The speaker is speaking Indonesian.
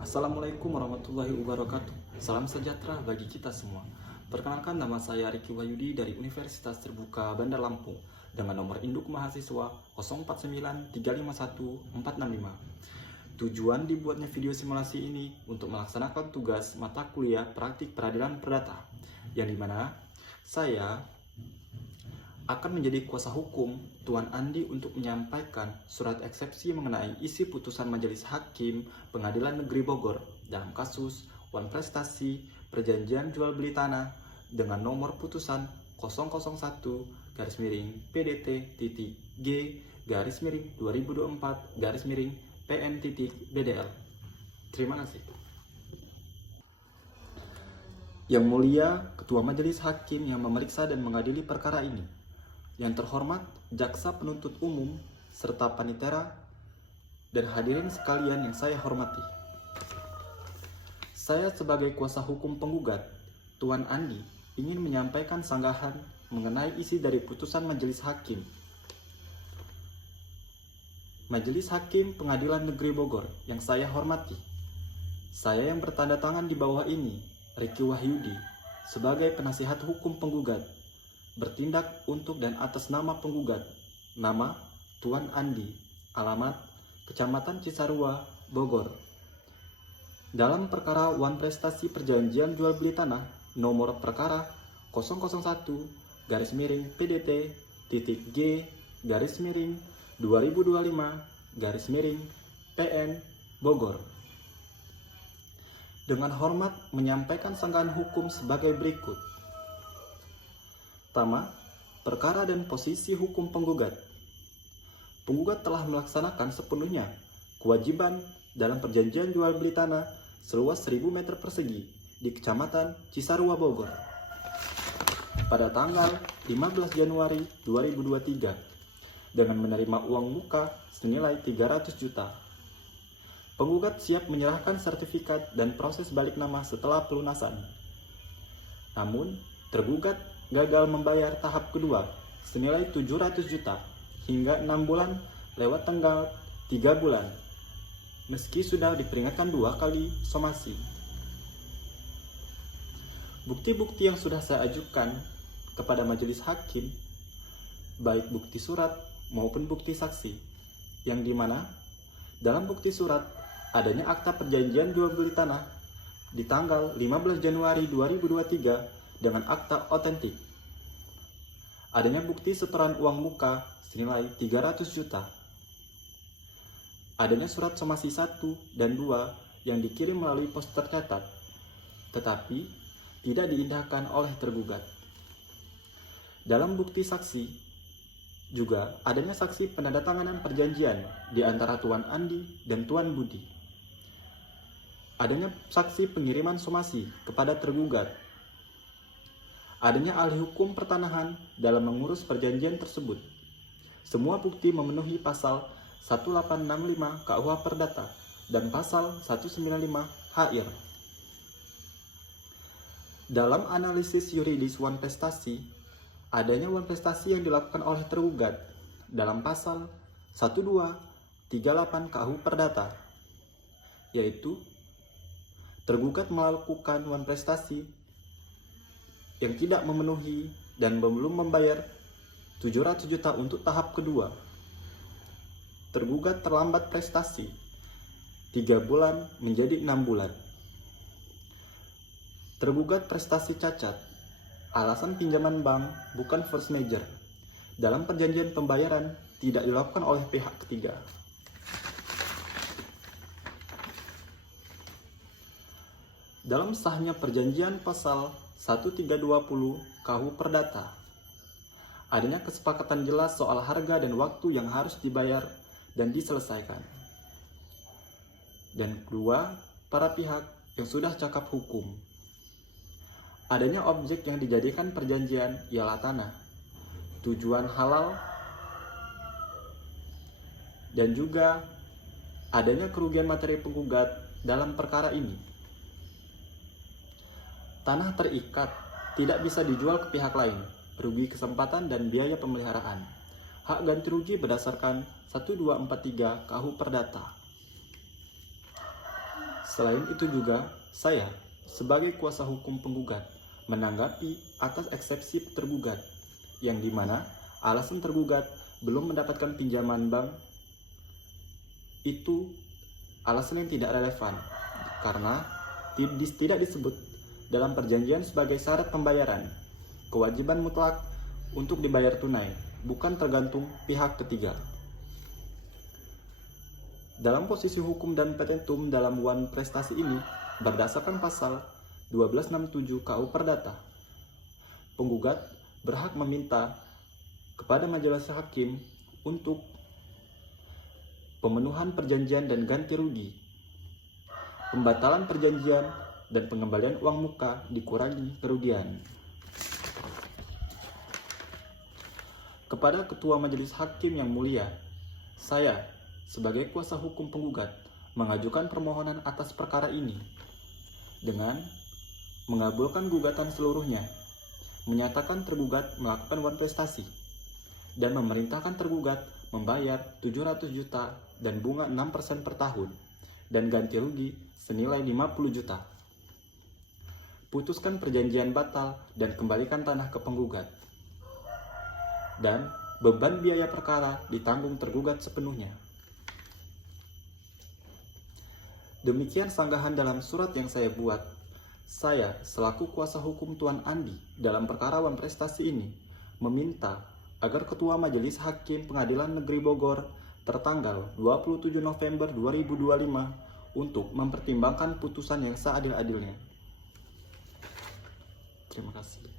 Assalamualaikum warahmatullahi wabarakatuh. Salam sejahtera bagi kita semua. Perkenalkan, nama saya Riki Wahyudi dari Universitas Terbuka Bandar Lampung dengan nomor induk mahasiswa 0493514465. Tujuan dibuatnya video simulasi ini untuk melaksanakan tugas mata kuliah praktik peradilan perdata, yang dimana saya akan menjadi kuasa hukum Tuan Andi untuk menyampaikan surat eksepsi mengenai isi putusan Majelis Hakim Pengadilan Negeri Bogor dalam kasus Wan Prestasi Perjanjian Jual Beli Tanah dengan nomor putusan 001-G-PDT-G-2024-PN-BDL. Terima kasih. Yang Mulia Ketua Majelis Hakim yang memeriksa dan mengadili perkara ini, yang terhormat Jaksa Penuntut Umum serta Panitera dan hadirin sekalian yang saya hormati. Saya sebagai kuasa hukum penggugat, Tuan Andi, ingin menyampaikan sanggahan mengenai isi dari putusan Majelis Hakim. Majelis Hakim Pengadilan Negeri Bogor yang saya hormati. Saya yang bertanda tangan di bawah ini, Riki Wahyudi, sebagai penasihat hukum penggugat, bertindak untuk dan atas nama penggugat, nama Tuan Andi, alamat Kecamatan Cisarua, Bogor. Dalam perkara Wan Prestasi Perjanjian Jual Beli Tanah, nomor perkara 001-G-PDT-G-2025-PN Bogor. Dengan hormat menyampaikan sanggahan hukum sebagai berikut. Pertama, perkara dan posisi hukum penggugat. Penggugat telah melaksanakan sepenuhnya kewajiban dalam perjanjian jual beli tanah seluas 1000 meter persegi di Kecamatan Cisarua, Bogor pada tanggal 15 Januari 2023 dengan menerima uang muka senilai 300 juta. Penggugat siap menyerahkan sertifikat dan proses balik nama setelah pelunasan. Namun, tergugat gagal membayar tahap kedua senilai 700 juta hingga 6 bulan lewat tanggal 3 bulan meski sudah diperingatkan 2 kali somasi. Bukti-bukti yang sudah saya ajukan kepada majelis hakim, baik bukti surat maupun bukti saksi, yang dimana dalam bukti surat adanya akta perjanjian jual beli tanah di tanggal 15 Januari 2023 dengan akta otentik. Adanya bukti setoran uang muka senilai 300 juta. Adanya surat somasi 1 dan 2 yang dikirim melalui pos tercatat, tetapi tidak diindahkan oleh tergugat. Dalam bukti saksi, juga adanya saksi penandatanganan perjanjian di antara Tuan Andi dan Tuan Budi. Adanya saksi pengiriman somasi kepada tergugat. Adanya ahli hukum pertanahan dalam mengurus perjanjian tersebut. Semua bukti memenuhi pasal 1865 KUH Perdata dan pasal 195 HR. Dalam analisis yuridis Wan Prestasi, adanya Wan Prestasi yang dilakukan oleh tergugat dalam pasal 1238 KUH Perdata, yaitu tergugat melakukan Wan Prestasi yang tidak memenuhi dan belum membayar 700 juta untuk tahap kedua. Tergugat terlambat prestasi 3 bulan menjadi 6 bulan. Tergugat prestasi cacat, alasan pinjaman bank bukan force major. Dalam perjanjian pembayaran tidak dilakukan oleh pihak ketiga. Dalam sahnya perjanjian pasal 1320 KUH Perdata, adanya kesepakatan jelas soal harga dan waktu yang harus dibayar dan diselesaikan. Dan kedua, para pihak yang sudah cakap hukum. Adanya objek yang dijadikan perjanjian ialah tanah, tujuan halal, dan juga adanya kerugian materi penggugat dalam perkara ini. Tanah terikat, tidak bisa dijual ke pihak lain, rugi kesempatan dan biaya pemeliharaan. Hak ganti rugi berdasarkan 1243 KUH Perdata. Selain itu juga, saya sebagai kuasa hukum penggugat menanggapi atas eksepsi tergugat, yang dimana alasan tergugat belum mendapatkan pinjaman bank itu alasan yang tidak relevan karena tidak disebut dalam perjanjian sebagai syarat pembayaran. Kewajiban mutlak untuk dibayar tunai, bukan tergantung pihak ketiga. Dalam posisi hukum dan petentum dalam wan prestasi ini, berdasarkan pasal 1267 KU Perdata, penggugat berhak meminta kepada majelis hakim untuk pemenuhan perjanjian dan ganti rugi, pembatalan perjanjian, dan pengembalian uang muka dikurangi kerugian. Kepada Ketua Majelis Hakim yang mulia, saya sebagai kuasa hukum penggugat mengajukan permohonan atas perkara ini dengan mengabulkan gugatan seluruhnya, menyatakan tergugat melakukan wan prestasi, dan memerintahkan tergugat membayar 700 juta dan bunga 6% per tahun, dan ganti rugi senilai 50 juta. Putuskan perjanjian batal dan kembalikan tanah ke penggugat. Dan beban biaya perkara ditanggung tergugat sepenuhnya. Demikian sanggahan dalam surat yang saya buat. Saya selaku kuasa hukum Tuan Andi dalam perkara wan prestasi ini meminta agar Ketua Majelis Hakim Pengadilan Negeri Bogor tertanggal 27 November 2025 untuk mempertimbangkan putusan yang seadil-adilnya. Terima kasih.